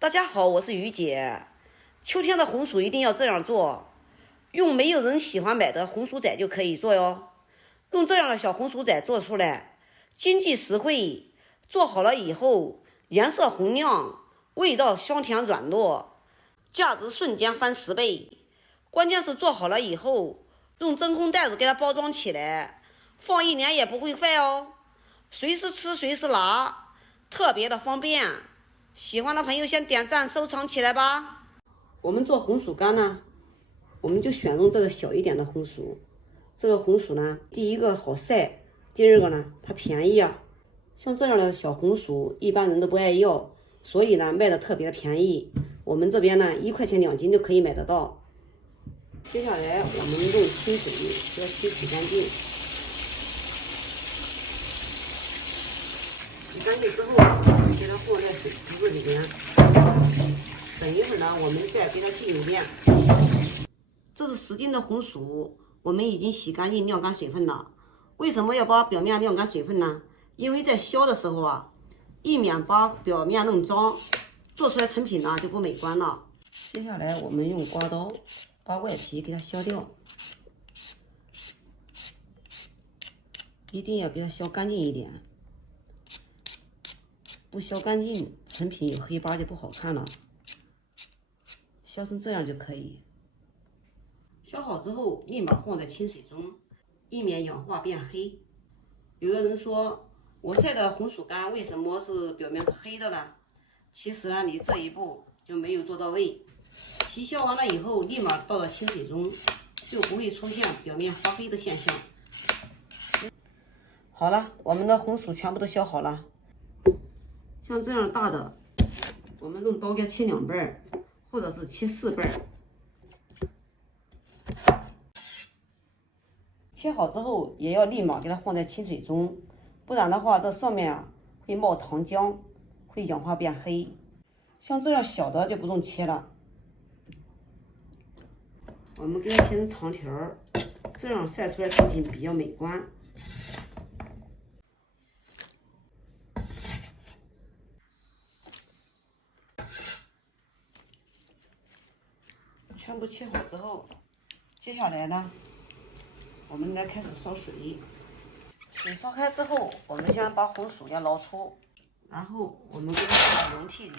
大家好，我是于姐。秋天的红薯一定要这样做，用没有人喜欢买的红薯仔就可以做哟。用这样的小红薯仔做出来，经济实惠，做好了以后颜色红亮，味道香甜软糯，价值瞬间翻10倍。关键是做好了以后，用真空袋子给它包装起来，放1年也不会坏哦。随时吃随时拿，特别的方便。喜欢的朋友先点赞收藏起来吧。我们做红薯干呢，我们就选用这个小一点的红薯。这个红薯呢，第一个好晒，第二个呢它便宜啊。像这样的小红薯一般人都不爱要，所以呢卖的特别便宜。我们这边呢1块钱2斤就可以买得到。接下来我们用清水给它清洗干净。洗干净之后，给它放在水池子里边。等一会儿呢，我们再给它浸油面。这是10斤的红薯，我们已经洗干净晾干水分了。为什么要把表面晾干水分呢？因为在削的时候啊，以免把表面弄脏，做出来成品呢就不美观了。接下来我们用刮刀把外皮给它削掉，一定要给它削干净一点。不削干净，成品有黑斑就不好看了。削成这样就可以。削好之后，立马放在清水中，以免氧化变黑。有的人说，我晒的红薯干为什么是表面是黑的呢？其实呢，你这一步就没有做到位。皮削完了以后，立马倒到清水中，就不会出现表面发黑的现象。好了，我们的红薯全部都削好了。像这样大的，我们用刀给它切2半，或者是切4半。切好之后，也要立马给它放在清水中，不然的话，这上面啊会冒糖浆，会氧化变黑。像这样小的就不用切了，我们给它切成长条，这样晒出来成品比较美观。全部切好之后，接下来呢，我们来开始烧水。水烧开之后，我们先把红薯要捞出，然后我们给它放到容器里，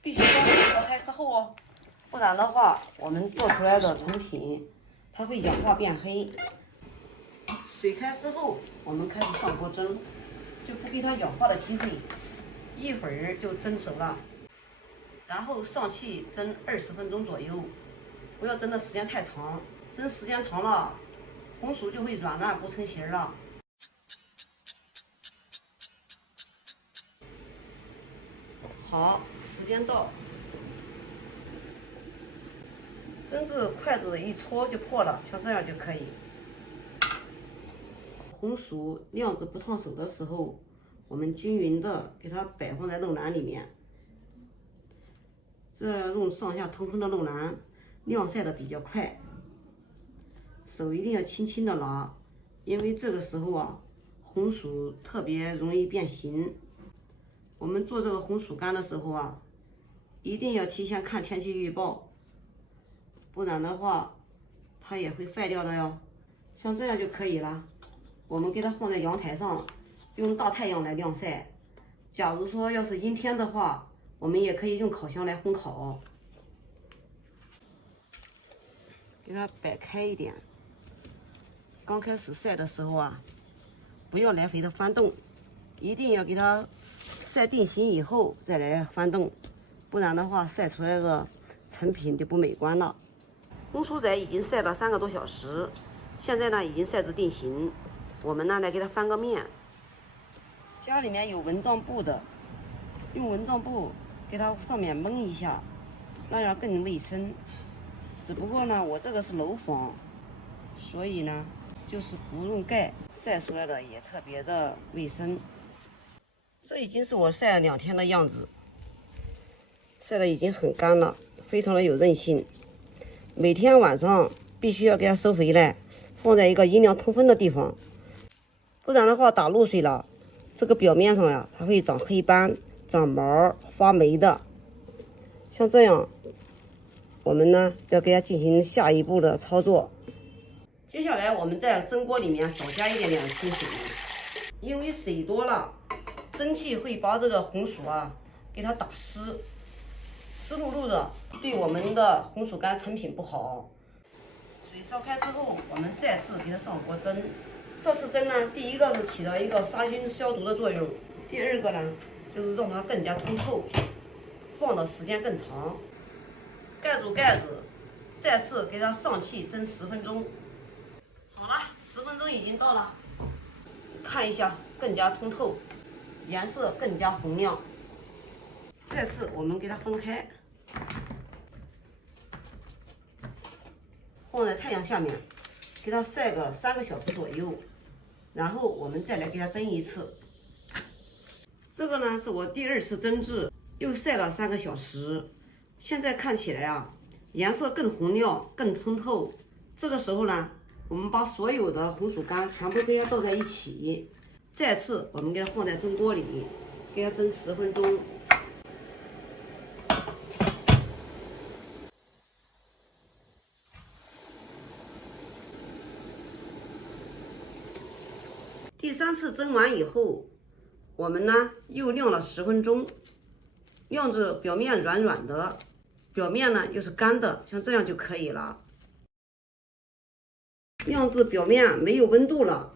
必须把水烧开之后哦，不然的话，我们做出来的成品它会氧化变黑。水开之后，我们开始上锅蒸，就不给它氧化的机会，一会儿就蒸熟了。然后上气蒸20分钟左右。不要蒸的时间太长，蒸时间长了，红薯就会软烂不成形了。好，时间到，蒸至筷子一戳就破了，像这样就可以。红薯晾子不烫手的时候，我们均匀的给它摆放在漏篮里面，这样用上下通风的漏篮。晾晒的比较快，手一定要轻轻的拿，因为这个时候啊，红薯特别容易变形。我们做这个红薯干的时候啊，一定要提前看天气预报，不然的话，它也会坏掉的哟。像这样就可以了。我们给它放在阳台上，用大太阳来晾晒。假如说要是阴天的话，我们也可以用烤箱来烘烤。给它摆开一点。刚开始晒的时候啊，不要来回的翻动，一定要给它晒定型以后再来翻动，不然的话晒出来的成品就不美观了。红薯仔已经晒了3个多小时，现在呢已经晒至定型，我们呢来给它翻个面。家里面有蚊帐布的，用蚊帐布给它上面蒙一下，那样更卫生。只不过呢，我这个是楼房，所以呢，就是不用盖，晒出来的也特别的卫生。这已经是我晒了2天的样子，晒的已经很干了，非常的有韧性。每天晚上必须要给它收回来，放在一个阴凉通风的地方，不然的话打露水了，这个表面上呀，它会长黑斑、长毛、发霉的。像这样，我们呢要给它进行下一步的操作。接下来我们在蒸锅里面少加一点点清水，因为水多了，蒸汽会把这个红薯给它打湿，湿漉漉的，对我们的红薯干成品不好。水烧开之后，我们再次给它上锅蒸。这次蒸呢，第一个是起到一个杀菌消毒的作用，第二个呢就是让它更加通透，放的时间更长。盖住盖子，再次给它上气蒸10分钟。好了，10分钟已经到了，看一下更加通透，颜色更加红亮。再次我们给它分开，放在太阳下面，给它晒个3个小时左右，然后我们再来给它蒸一次。这个呢是我第2次蒸制，又晒了3个小时，现在看起来颜色更红亮，更通透。这个时候呢，我们把所有的红薯干全部给它倒在一起，再次我们给它放在蒸锅里，给它蒸10分钟。第3次蒸完以后，我们呢又晾了10分钟，晾至表面软软的，表面呢又是干的，像这样就可以了。晾至表面没有温度了，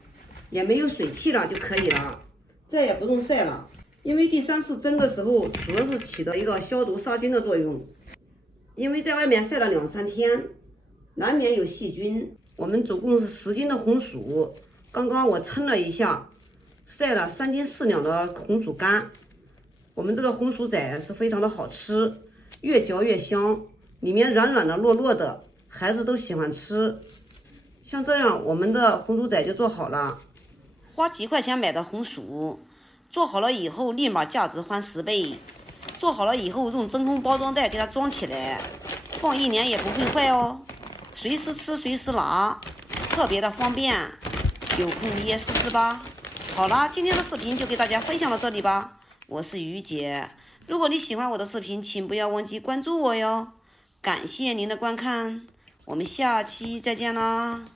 也没有水汽了就可以了，再也不用晒了。因为第3次蒸的时候，主要是起到一个消毒杀菌的作用。因为在外面晒了2、3天，难免有细菌。我们总共是10斤的红薯，刚刚我称了一下，晒了3斤4两的红薯干。我们这个红薯仔是非常的好吃，越嚼越香，里面软软的、糯糯的，孩子都喜欢吃。像这样，我们的红薯仔就做好了。花几块钱买的红薯，做好了以后立马价值翻10倍。做好了以后，用真空包装袋给它装起来，放1年也不会坏哦。随时吃，随时拿，特别的方便。有空你也试试吧。好啦，今天的视频就给大家分享到这里吧。我是于姐，如果你喜欢我的视频，请不要忘记关注我哟。感谢您的观看，我们下期再见啦。